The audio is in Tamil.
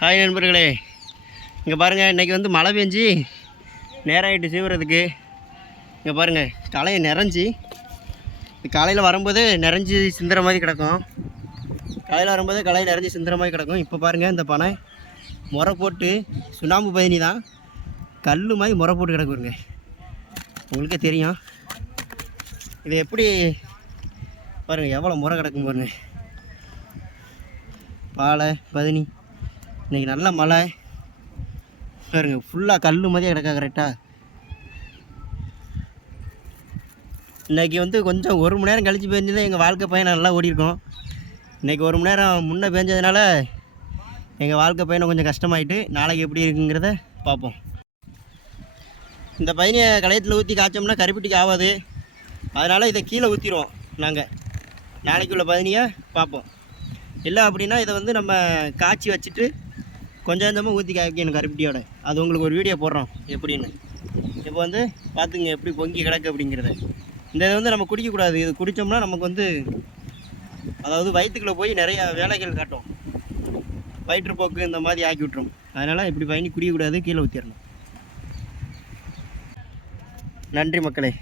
ஹாய் நண்பர்களே, இங்கே பாருங்கள். இன்றைக்கி வந்து மழை பெஞ்சி நேராகிட்டு சீவுறதுக்கு. இங்கே பாருங்கள், களையை நிறைஞ்சி காலையில் வரும்போது நிறைஞ்சி சிந்துற மாதிரி கிடக்கும். காலையில் வரும்போது களை நிறைஞ்சி சிந்துற மாதிரி கிடக்கும். இப்போ பாருங்கள், இந்த பனை முறை போட்டு சுண்ணாம்பு பதினி தான் கல் மாதிரி முறை போட்டு கிடக்குங்க. உங்களுக்கே தெரியும். இது எப்படி பாருங்கள், எவ்வளோ முறை கிடக்கும் பாருங்கள். பாலை பதினி இன்றைக்கி நல்ல மழை பாருங்க, ஃபுல்லாக கல் மாதிரியே கிடக்கா. கரெக்டாக இன்றைக்கி வந்து கொஞ்சம் 1 மணி நேரம் கழித்து பேஞ்சது எங்கள் வாழ்க்கை பயணம் நல்லா ஓடிருக்கோம். இன்றைக்கி 1 மணி நேரம் முன்னே பேஞ்சதுனால எங்கள் வாழ்க்கை பயணம் கொஞ்சம் கஷ்டமாயிட்டு. நாளைக்கு எப்படி இருக்குங்கிறத பார்ப்போம். இந்த பையனை களையத்தில் ஊற்றி காய்ச்சோம்னா கருப்பட்டிக்கு ஆகாது. அதனால் இதை கீழே ஊற்றிடுவோம். நாங்கள் நாளைக்குள்ள பதினியை பார்ப்போம். இல்லை அப்படின்னா இதை வந்து நம்ம காய்ச்சி வச்சுட்டு கொஞ்சம் கொஞ்சமாக ஊற்றி காய்க்கணும் கருப்பட்டியோட. அது உங்களுக்கு ஒரு வீடியோ போடுறோம் எப்படின்னு. இப்போ வந்து பார்த்துங்க எப்படி பொங்கி கிடக்கு அப்படிங்கிறத. இந்த இதை வந்து நம்ம குடிக்கக்கூடாது. இது குடித்தோம்னா நமக்கு வந்து அதாவது வயிற்றுக்குள்ளே போய் நிறையா வேலைகள் காட்டும். வயிற்றுப்போக்கு இந்த மாதிரி ஆக்கி விட்டுரும். அதனால் இப்படி பயணி குடிக்கக்கூடாது, கீழே ஊற்றிடணும். நன்றி மக்களே.